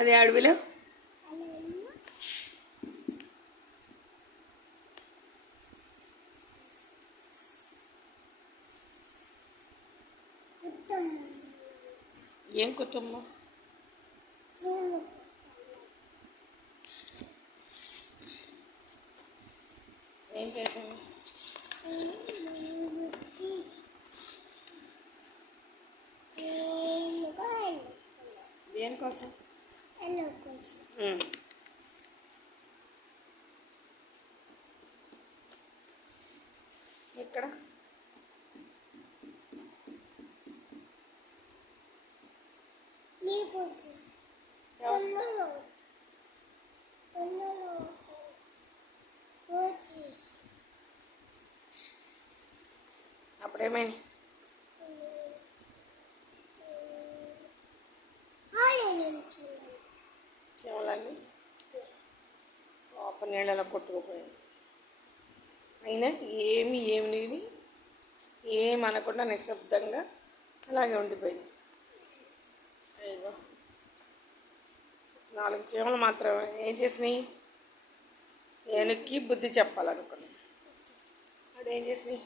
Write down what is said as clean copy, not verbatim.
అది అడవిలో ఏం కుటుంబం ఏం చేసాము దేనికోసం ఇక్కడ అప్పుడేమైంది చెవులన్నీ లోపల నీళ్ళలో కొట్టుకుపోయింది. అయినా ఏమి లేని ఏమనకుండా నిశ్శబ్దంగా అలాగే ఉండిపోయింది. అయ్యో 4 చెవులు మాత్రమే ఏం చేసినాయి? ఏనుక్కి బుద్ధి చెప్పాలనుకున్నాను. అదేం చేసినాయి?